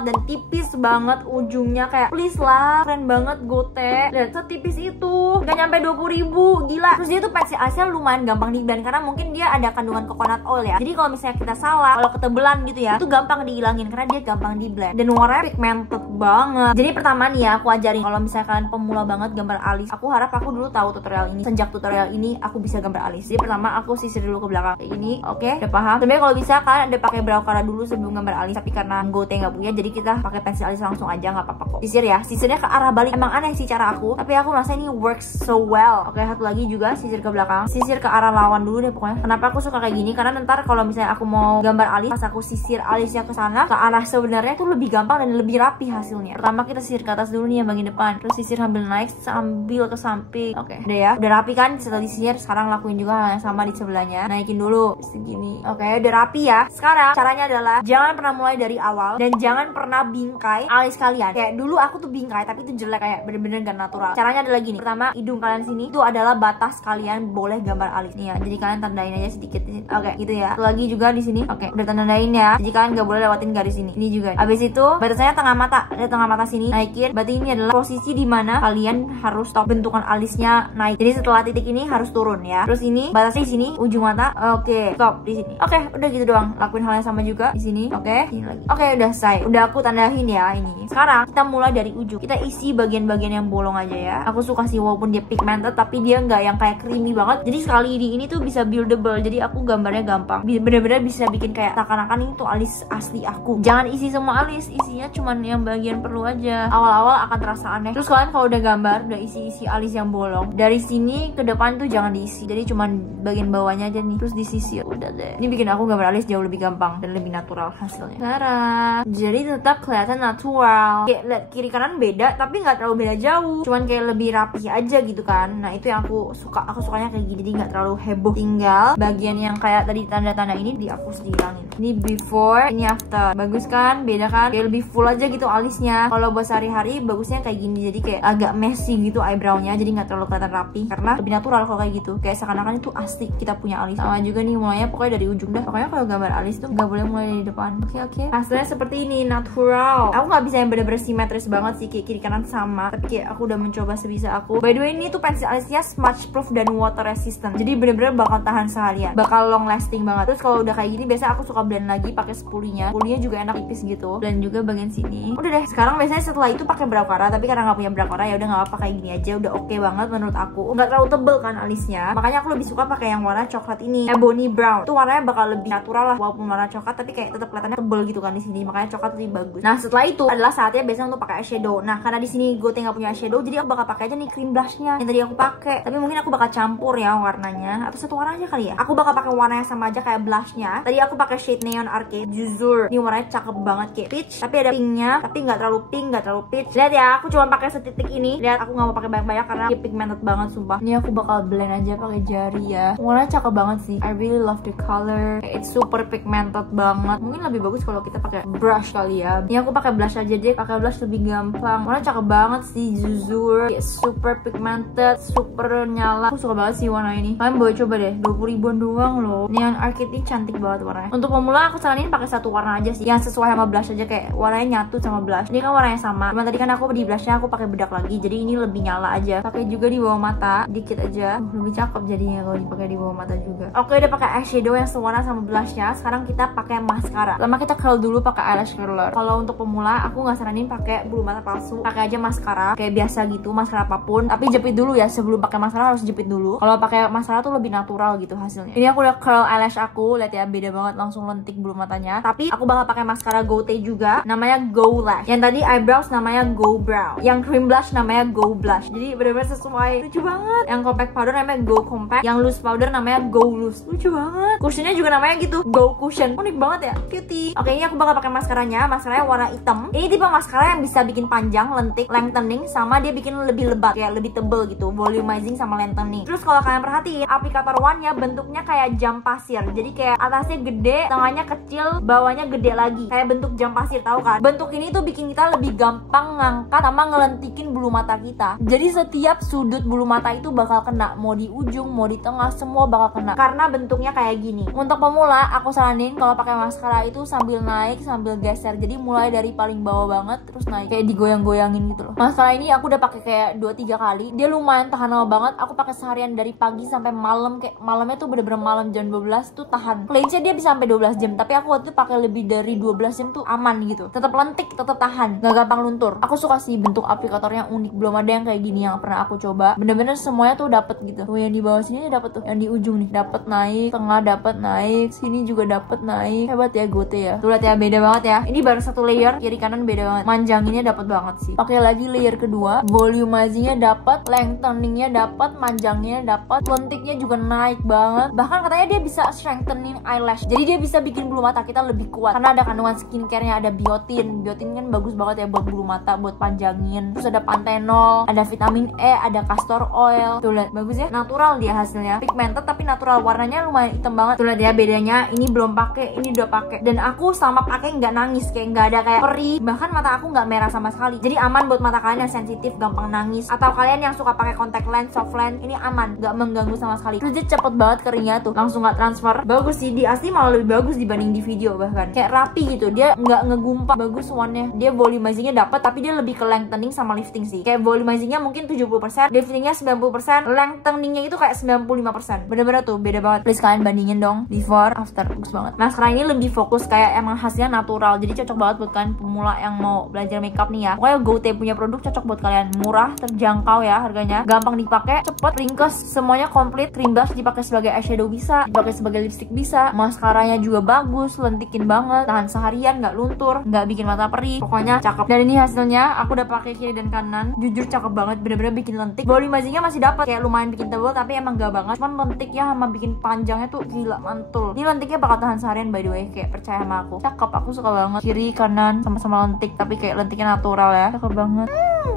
dan tipis banget ujungnya, kayak please lah, keren banget Gote. Lihat setipis itu, gak nyampe 20.000, gila. Terus dia tuh pensil alisnya lumayan gampang di blend karena mungkin dia ada kandungan coconut oil ya. Jadi kalau misalnya kita salah, kalau ketebelan gitu ya, itu gampang dihilangin karena dia gampang di blend dan warnanya pigmented banget. Jadi pertama nih ya, aku ajarin kalau misalnya kalian pemula banget gambar alis, aku harap aku dulu tahu tutorial ini. Sejak tutorial ini aku bisa gambar alis. Jadi pertama aku sisir dulu ke belakang kayak ini, oke, udah paham. Sebenarnya kalau bisa kalian ada pakai brow color dulu sebelum gambar alis, tapi karena Gote nggak punya, jadi kita pakai pensil alis langsung aja, nggak apa-apa kok. Sisir ya, sisirnya ke arah balik. Emang aneh sih cara aku, tapi aku merasa ini works so well. Oke, satu lagi juga sisir ke belakang, sisir ke arah lawan dulu deh pokoknya. Kenapa aku suka kayak gini? Karena ntar kalau misalnya aku mau gambar alis, pas aku sisir alisnya ke sana, ke arah sebenarnya tuh lebih gampang dan lebih rapi hasilnya. Pertama kita sisir ke atas dulu nih yang bagian depan, terus sisir sambil naik sambil ke samping. Oke, udah ya, udah rapi kan? Setelah disisir, sekarang lakuin juga hal yang sama di sebelahnya. Naikin dulu segini. Oke, udah rapi ya. Sekarang caranya adalah jangan pernah mulai dari awal dan jangan pernah bingkai alis kalian. Kayak dulu aku tuh bingkai, tapi itu jelek, kayak bener-bener gak natural. Caranya adalah gini. Pertama, hidung kalian sini itu adalah batas kalian boleh gambar alis nih ya. Jadi kalian tandain aja sedikit di sini. Oke, gitu ya. Satu lagi juga di sini. Oke, udah tandain ya. Jadi kalian gak boleh lewatin garis ini. Ini juga. Habis itu batasnya tengah mata. Dari tengah mata sini naikin. Berarti ini adalah posisi di mana kalian harus stop bentukan alisnya naik. Jadi setelah titik ini harus turun ya. Terus ini batasnya di sini ujung mata. Oke, stop di sini. Oke, udah gitu doang. Lakuin hal yang sama juga di sini. Oke, ini lagi. Oke, udah selesai. Udah aku tandain ya ini. Sekarang kita mulai dari ujung. Kita isi bagian-bagian yang bolong aja ya. Aku suka sih walaupun dia pigmented, tapi dia nggak yang kayak creamy banget. Jadi sekali di ini tuh bisa buildable. Jadi aku gambarnya gampang. Bener-bener bisa bikin kayak seakan-akan ini tuh alis asli aku. Jangan isi semua alis, isinya cuman yang bagian perlu aja. Awal-awal akan terasa aneh. Terus kalian kalau udah gambar, udah isi alis yang bolong, dari sini ke depan tuh jangan diisi. Jadi cuman bagian bawahnya aja nih. Terus disisir. Udah deh. Ini bikin aku gambar alis jauh lebih gampang dan lebih natural hasilnya. Nah, jadi tetap kelihatan natural. Kayak lihat kiri kanan beda, tapi nggak terlalu beda jauh. Cuman kayak lebih rapi aja gitu kan. Nah, itu yang aku suka. Aku sukanya kayak gini, jadi nggak terlalu heboh. Tinggal bagian yang kayak tadi tanda-tanda ini dihapus, dihilangin. Ini before, ini after. Bagus kan? Beda kan? Kayak lebih full aja gitu alisnya. Kalau buat sehari-hari bagusnya kayak gini, jadi kayak agak messy gitu eyebrownya, jadi nggak terlalu kelihatan rapi karena lebih natural kalau kayak gitu. Kayak seakan-akan itu asli kita punya alis. Sama juga nih mulainya pokoknya dari ujung dah. Pokoknya kalau gambar alis tuh nggak boleh mulai dari depan. Oke. Hasilnya seperti ini, natural. Aku nggak bisa yang bener-bener simetris banget sih, kayak kiri kanan sama. Tapi kayak aku udah mencoba sebisa aku. By the way, ini tuh pensil alisnya smudge proof dan water resistant. Jadi bener-bener bakal tahan seharian, bakal long lasting banget. Terus kalau udah kayak gini, biasa aku suka blend lagi pakai spulinya. Spulinya juga enak tipis gitu. Dan juga bagian sini. Udah deh. Sekarang biasanya setelah itu pakai brow cara, tapi karena nggak punya brow cara ya udah nggak apa kayak gini aja. Udah oke banget menurut aku. Nggak terlalu tebel kan alisnya. Makanya aku lebih suka pakai yang warna coklat ini, ebony brown. Itu warnanya bakal lebih natural lah, walaupun warna coklat tapi kayak tetap kelihatannya tebel gitu kan di sini. Makanya coklat lebih bagus. Nah, setelah itu adalah saatnya biasanya untuk pakai eyeshadow. Nah, karena di sini Gote nggak punya eyeshadow, jadi aku bakal pakai aja nih cream blushnya yang tadi aku pakai. Tapi mungkin aku bakal campur ya warnanya, atau satu warna aja kali ya. Aku bakal pakai warna yang sama aja kayak blushnya. Tadi aku pakai shade Neon Arcade Juzur. Ini warnanya cakep banget kayak peach, tapi ada pinknya, tapi nggak terlalu pink, nggak terlalu peach. Lihat ya, aku cuma pakai setitik ini. Lihat, aku nggak mau pakai banyak-banyak karena dia pigmented banget sumpah. Ini aku bakal blend aja pakai jari ya. Warnanya cakep banget sih. I really love the color. It's super pigmented banget. Mungkin lebih bagus kalau kita pakai brush kali ya. Ini aku pakai blush aja deh. Pakai blush lebih gampang. Warnanya cakep banget sih, Juzur. Super pigmented, super nyala. Aku suka banget sih warna ini. Kalian boleh coba deh. 20 ribuan doang loh. Neon Arcade ini cantik banget warnanya. Untuk pemula aku saranin pakai satu warna aja sih, yang sesuai sama blush aja, kayak warnanya nyatu sama blush. Ini kan warnanya sama. Cuma tadi kan aku di blushnya aku pakai bedak lagi. Jadi ini lebih nyala aja. Pakai juga di bawah mata dikit aja. Lebih cakep jadinya kalau dipakai di bawah mata juga. Oke, udah pakai eyeshadow yang sewarna sama blushnya. Sekarang kita pakai mascara. Lama kita curl dulu pakai eyelash curler. Kalau untuk pemula aku nggak saranin pakai bulu mata palsu. Pakai aja mascara kayak biasa gitu, mascara apapun. Tapi jepit dulu ya, sebelum pakai mascara harus jepit dulu. Kalau pakai mascara tuh lebih natural gitu hasilnya. Ini aku udah curl eyelash aku, lihat ya, beda banget, langsung lentik bulu matanya. Tapi aku bakal pakai mascara Gote juga, namanya Go Lash. Yang tadi eyebrows namanya Go Brow. Yang cream blush namanya Go Blush. Jadi bener-bener sesuai. Lucu banget. Yang compact powder namanya Go Compact. Yang loose powder namanya Go Loose. Lucu banget. Cushionnya juga namanya gitu, Go Cushion. Unik banget ya, cutie. Oke, ini aku bakal pakai maskaranya. Maskaranya warna hitam. Ini tipe maskara yang bisa bikin panjang, lentik, lengthening, sama dia bikin lebih lebat, kayak lebih tebel gitu, volumizing sama lengthening. Terus kalau kalian perhatiin, aplikator one-nya bentuknya kayak jam pasir. Jadi kayak atasnya gede, tengahnya kecil, bawahnya gede lagi. Kayak bentuk jam pasir, tahu kan? Bentuk ini itu bikin kita lebih gampang ngangkat sama ngelentikin bulu mata kita. Jadi setiap sudut bulu mata itu bakal kena, mau di ujung, mau di tengah, semua bakal kena karena bentuknya kayak gini. Untuk pemula aku saranin kalau pakai maskara itu sambil naik sambil geser. Jadi mulai dari paling bawah banget terus naik kayak digoyang-goyangin gitu loh. Maskara ini aku udah pakai kayak 2-3 kali. Dia lumayan tahan lama banget. Aku pakai seharian dari pagi sampai malam, kayak malamnya tuh bener-bener malam jam 12 tuh tahan. Cleanse dia bisa sampai 12 jam, tapi aku waktu itu pakai lebih dari 12 jam tuh aman gitu. Tetap lentik, tetap tahan, gak gampang luntur. Aku suka sih bentuk aplikatornya unik, belum ada yang kayak gini yang pernah aku coba. Bener-bener semuanya tuh dapet gitu. Tuh yang di bawah sini dapet tuh, yang di ujung nih dapet naik, tengah dapet naik, sini juga dapet naik. Hebat ya Gote ya. Tuh lihat ya, beda banget ya. Ini baru satu layer, kiri kanan beda banget. Manjanginnya dapet banget sih. Oke, lagi layer kedua, volumizingnya dapet, lengtheningnya dapet, manjangnya dapet, lentiknya juga naik banget. Bahkan katanya dia bisa strengthening eyelash. Jadi dia bisa bikin bulu mata kita lebih kuat karena ada kandungan skincare-nya, ada biotin. Biotin kan bagus banget ya buat bulu mata, buat panjangin. Terus ada panthenol, ada vitamin E, ada castor oil. Tuh lihat, bagus ya. Natural dia hasilnya. Pigmented tapi natural, warnanya lumayan hitam banget. Tuh lihat ya bedanya. Ini belum pakai, ini udah pakai. Dan aku sama pakai nggak nangis, kayak nggak ada kayak perih. Bahkan mata aku nggak merah sama sekali. Jadi aman buat mata kalian yang sensitif, gampang nangis, atau kalian yang suka pakai contact lens, soft lens. Ini aman, nggak mengganggu sama sekali. Terus dia cepet banget keringnya tuh, langsung nggak transfer. Bagus sih, di asli malah lebih bagus dibanding di video. Bahkan kayak rapi gitu, dia nggak ngegumpak. Bagus one-nya. Dia volumizingnya dapat, tapi dia lebih ke lengthening sama lifting sih. Kayak volumizingnya mungkin 70%, liftingnya 90%, lengtheningnya itu kayak 95%. Bener-bener tuh beda banget. Please kalian bandingin dong before after, bagus banget. Nah sekarang ini lebih fokus kayak emang hasilnya natural, jadi cocok banget buat kalian pemula yang mau belajar makeup nih ya. Pokoknya Gote punya produk cocok buat kalian, murah, terjangkau ya harganya, gampang dipakai, cepet, ringkes, semuanya komplit. Cream blush dipakai sebagai eyeshadow bisa, dipakai sebagai lipstick bisa, maskaranya juga bagus, lentikin banget, tahan seharian, nggak luntur, nggak bikin mata perih, pokoknya cakep. Dan ini hasilnya, aku udah pakai kiri dan kanan, jujur cakep banget, bener-bener bikin lentik. Volumizingnya masih dapat, kayak lumayan bikin tebal, tapi emang gak banget. Cuman lentiknya sama bikin panjangnya tuh gila, mantul. Ini lentiknya bakal tahan seharian by the way, kayak percaya sama aku. Cakep, aku suka banget. Kiri kanan sama-sama lentik, tapi kayak lentiknya natural ya, cakep banget.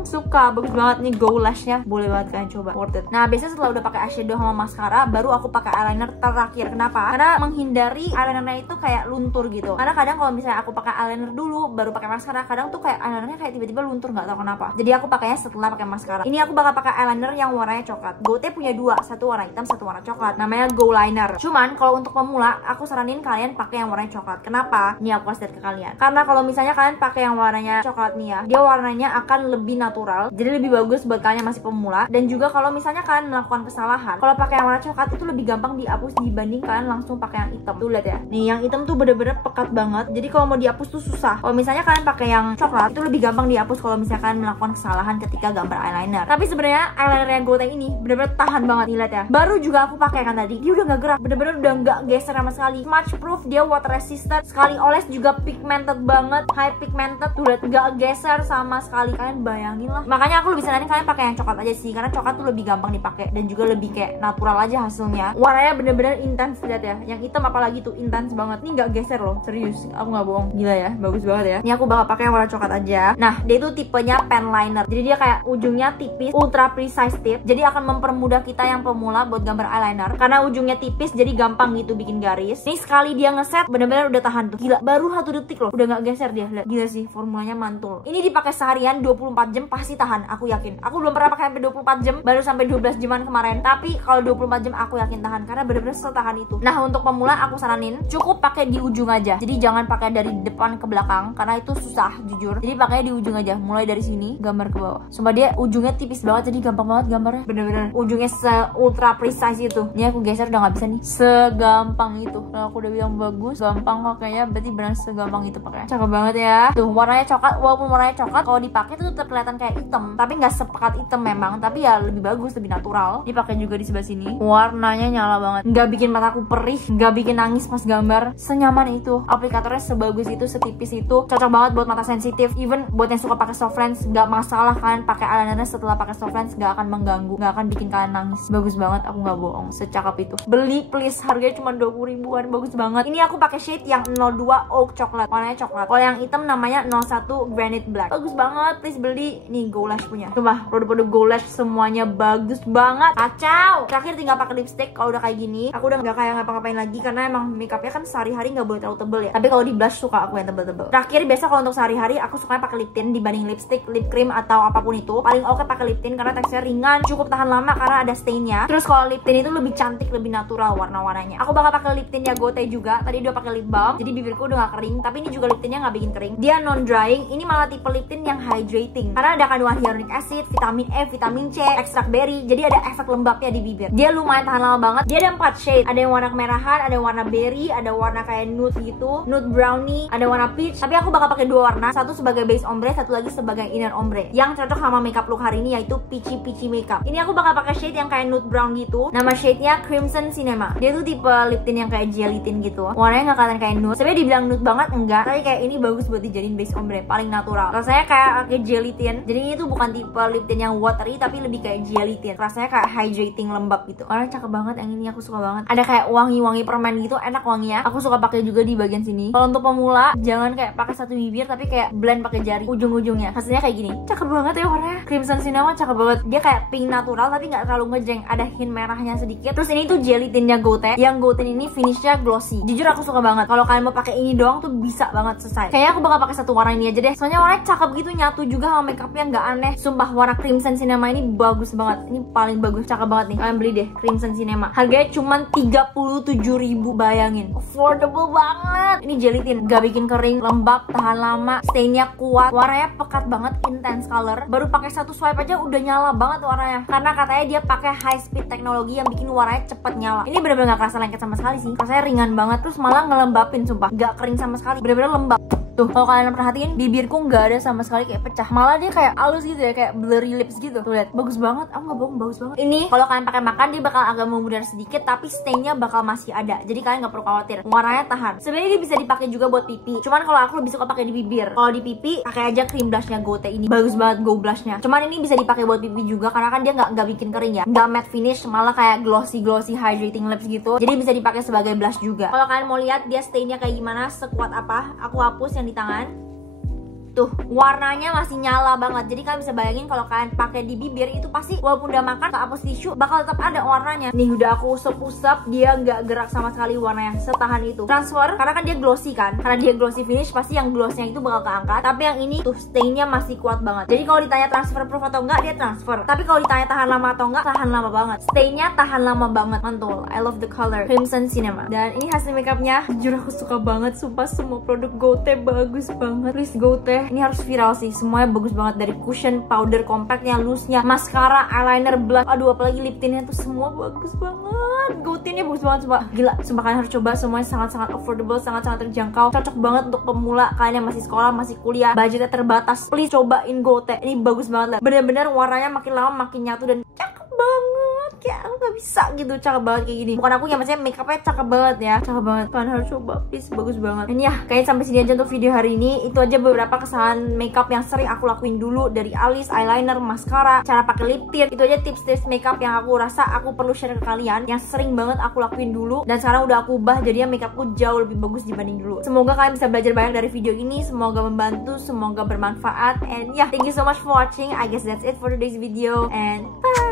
Suka, bagus banget nih Go Lash-nya, boleh banget kalian coba, worth it. Nah biasanya setelah udah pakai eyeshadow sama mascara, baru aku pakai eyeliner terakhir. Kenapa? Karena menghindari eyelinernya itu kayak luntur gitu. Karena kadang kalau misalnya aku pakai eyeliner dulu baru pakai maskara, kadang tuh kayak eyelinernya kayak tiba-tiba luntur, nggak tahu kenapa. Jadi aku pakainya setelah pakai maskara. Ini aku bakal pakai eyeliner yang warnanya coklat. Gote punya dua, satu warna hitam, satu warna coklat. Namanya Go Liner. Cuman kalau untuk pemula, aku saranin kalian pakai yang warnanya coklat. Kenapa? Nih aku kasih ke kalian. Karena kalau misalnya kalian pakai yang warnanya coklat nih ya, dia warnanya akan lebih natural, jadi lebih bagus buat kalian yang masih pemula. Dan juga kalau misalnya kalian melakukan kesalahan, kalau pakai yang warna coklat itu lebih gampang dihapus dibanding kalian langsung pakai yang hitam. Tuh lihat ya, nih yang hitam tuh bener-bener pekat banget, jadi kalau mau dihapus tuh susah. Kalau misalnya kalian pakai yang coklat itu lebih gampang dihapus kalau misalnya kalian melakukan kesalahan ketika gambar eyeliner. Tapi sebenarnya eyeliner yang Gote ini bener-bener tahan banget, nih lihat ya. Baru juga aku pakai kan tadi, dia udah nggak gerak, bener-bener udah nggak geser sama sekali. Smudge proof, dia water resistant, sekali oles juga pigmented banget, high pigmented, tuh lihat nggak geser sama sekali. Kalian bayangin lah. Makanya aku lebih saranin kalian pakai yang coklat aja sih, karena coklat tuh lebih gampang dipakai dan juga lebih kayak natural aja hasilnya. Warnanya bener-bener intens, lihat ya. Yang hitam apalagi tuh intens banget. Ini nggak geser loh, serius, aku nggak bohong. Gila ya, bagus banget ya. Ini aku bakal pakai yang warna coklat aja. Nah dia itu tipenya pen liner, jadi dia kayak ujungnya tipis, ultra precise tip, jadi akan mempermudah kita yang pemula buat gambar eyeliner karena ujungnya tipis, jadi gampang gitu bikin garis. Ini sekali dia ngeset bener-bener udah tahan tuh, gila, baru 1 detik loh udah nggak geser dia. Lihat, gila sih, formulanya mantul. Ini dipakai seharian 24 jam pasti tahan, aku yakin. Aku belum pernah pakai sampai 24 jam, baru sampai 12 jaman kemarin, tapi kalau 24 jam aku yakin tahan karena bener-bener setahan itu. Nah untuk pemula aku saranin cukup pakai di ujung aja, jadi jangan pakai dari depan ke belakang karena itu susah jujur. Jadi pakainya di ujung aja, mulai dari sini gambar ke bawah. Sumpah dia ujungnya tipis banget, jadi gampang banget gambarnya, bener-bener ujungnya se ultra precise itu. Ini aku geser udah nggak bisa nih, segampang itu. Kalau aku udah bilang bagus, gampang pakainya, berarti benar segampang itu pakainya. Cakep banget ya. Tuh warnanya coklat, walaupun warnanya coklat kalau dipakai tuh tetap kelihatan kayak hitam, tapi nggak sepekat hitam memang, tapi ya lebih bagus, lebih natural. Dipakai juga di sebelah sini, warnanya nyala banget, nggak bikin mataku perih, nggak bikin nangis pas gambar, senyaman itu. Aplikatornya sebagus itu, setipis itu, cocok banget buat mata sensitif. Even buat yang suka pakai soft lens, nggak masalah kalian pakai eyelinernya setelah pakai soft lens, nggak akan mengganggu, nggak akan bikin kalian nangis. Bagus banget, aku nggak bohong, secakep itu. Beli please, harganya cuma 20 ribuan, bagus banget. Ini aku pakai shade yang 02 oak coklat, warnanya coklat. Kalau yang hitam namanya 01 granite black, bagus banget, please beli. beli nih Go Lash punya. Coba produk-produk Go Lash semuanya bagus banget, kacau. Terakhir tinggal pakai lipstick. Kalau udah kayak gini, aku udah nggak kayak ngapa-ngapain lagi karena emang makeupnya kan sehari-hari nggak boleh terlalu tebel ya. Tapi kalau di blush suka aku yang tebel-tebel. Terakhir biasa kalau untuk sehari-hari aku suka pakai lip tint dibanding lipstick, lip cream atau apapun itu. Paling oke pakai lip tint karena teksturnya ringan, cukup tahan lama karena ada stainnya. Terus kalau lip tint itu lebih cantik, lebih natural warna-warnanya. Aku bakal pakai lip tintnya Gote juga. Tadi udah pakai lip balm, jadi bibirku udah gak kering. Tapi ini juga lip tintnya nggak bikin kering. Dia non drying. Ini malah tipe lip tint yang hydrating karena ada kandungan hyaluronic acid, vitamin E, vitamin C, ekstrak berry. Jadi ada efek lembabnya di bibir. Dia lumayan tahan lama banget. Dia ada 4 shade. Ada yang warna kemerahan, ada yang warna berry, ada warna kayak nude gitu, nude brownie, ada warna peach. Tapi aku bakal pakai 2 warna, satu sebagai base ombre, satu lagi sebagai inner ombre. Yang cocok sama makeup look hari ini yaitu peachy makeup. Ini aku bakal pakai shade yang kayak nude brown gitu. Nama shade-nya Crimson Cinema. Dia tuh tipe lip tint yang kayak jelly tint gitu. Warnanya nggak kelihatan kayak nude. Sebenarnya dibilang nude banget enggak, tapi kayak ini bagus buat dijadiin base ombre, paling natural. Rasanya kayak jelly tint. Jadi ini tuh bukan tipe lip tint yang watery, tapi lebih kayak jelly tint. Rasanya kayak hydrating, lembab gitu. Warnanya cakep banget yang ini, aku suka banget. Ada kayak wangi-wangi permen gitu, enak wanginya. Aku suka pakai juga di bagian sini. Kalau untuk pemula, jangan kayak pakai satu bibir, tapi kayak blend pakai jari ujung-ujungnya. Hasilnya kayak gini. Cakep banget ya warnanya. Crimson Cinema cakep banget. Dia kayak pink natural tapi nggak terlalu ngejreng. Ada hint merahnya sedikit. Terus ini tuh jelly tintnya Gote. Yang Gote ini finishnya glossy. Jujur aku suka banget. Kalau kalian mau pakai ini doang tuh bisa banget selesai. Kayaknya aku bakal pakai satu warna ini aja deh. Soalnya warnanya cakep gitu, nyatu juga sama makeupnya nggak aneh. Sumpah warna Crimson Cinema ini bagus banget. Ini paling bagus, cakep banget nih. Kalian beli deh Crimson Cinema. Harganya cuma 37.000, bayangin. Affordable banget. Ini jelly tint, gak bikin kering, lembab, tahan lama, stainnya kuat, warnanya pekat banget, intense color. Baru pakai satu swipe aja udah nyala banget warnanya. Karena katanya dia pakai high speed teknologi yang bikin warnanya cepet nyala. Ini bener-bener gak kerasa lengket sama sekali sih. Rasanya ringan banget, terus malah ngelembapin, sumpah. Gak kering sama sekali, bener-bener lembab. Tuh, kalau kalian perhatiin, bibirku nggak ada sama sekali kayak pecah. Malah dia kayak halus gitu ya, kayak blurry lips gitu. Tuh lihat, bagus banget. Aku nggak bohong, bagus banget. Ini kalau kalian pakai makan dia bakal agak memudar sedikit, tapi stainnya bakal masih ada. Jadi kalian nggak perlu khawatir. Warnanya tahan. Sebenarnya dia bisa dipakai juga buat pipi. Cuman kalau aku lebih suka pakai di bibir. Kalau di pipi, pakai aja cream blushnya Gote ini. Bagus banget Go blushnya. Cuman ini bisa dipakai buat pipi juga karena kan dia nggak bikin kering ya. Nggak matte finish, malah kayak glossy hydrating lips gitu. Jadi bisa dipakai sebagai blush juga. Kalau kalian mau lihat dia stainnya kayak gimana, sekuat apa, aku hapus yang di tangan. Tuh, warnanya masih nyala banget. Jadi kalian bisa bayangin kalau kalian pakai di bibir itu pasti walaupun udah makan ke hapus tisu bakal tetap ada warnanya. Nih udah aku usap-usap, dia nggak gerak sama sekali warnanya, setahan itu. Transfer karena kan dia glossy kan. Karena dia glossy finish pasti yang glossnya itu bakal keangkat. Tapi yang ini tuh stainnya masih kuat banget. Jadi kalau ditanya transfer proof atau enggak, dia transfer. Tapi kalau ditanya tahan lama atau enggak, tahan lama banget. Stainnya tahan lama banget. Mantul. I love the color Crimson Cinema. Dan ini hasil makeupnya. Jujur aku suka banget. Sumpah semua produk Gote bagus banget. Please Gote, ini harus viral sih, semuanya bagus banget. Dari cushion, powder, compactnya, loose-nya, mascara, eyeliner, blush, aduh apalagi lip tintnya tuh semua bagus banget. Gote ini bagus banget, sumpah gila. Sumpah kalian harus coba, semuanya sangat-sangat affordable, sangat-sangat terjangkau, cocok banget untuk pemula, kalian yang masih sekolah, masih kuliah, budgetnya terbatas. Please cobain Gote, ini bagus banget lah. Bener-bener warnanya makin lama makin nyatu dan cakep banget. Kayak aku gak bisa gitu, cakep banget kayak gini. Bukan aku ya, maksudnya makeupnya cakep banget ya, cakep banget. Kalian harus coba, please, bagus banget. Dan ya, kayaknya sampai sini aja untuk video hari ini. Itu aja beberapa kesalahan makeup yang sering aku lakuin dulu, dari alis, eyeliner, mascara, cara pakai lip tint. Itu aja tips-tips makeup yang aku rasa aku perlu share ke kalian, yang sering banget aku lakuin dulu dan sekarang udah aku ubah jadinya makeupku jauh lebih bagus dibanding dulu. Semoga kalian bisa belajar banyak dari video ini, semoga membantu, semoga bermanfaat. And ya, thank you so much for watching. I guess that's it for today's video and bye.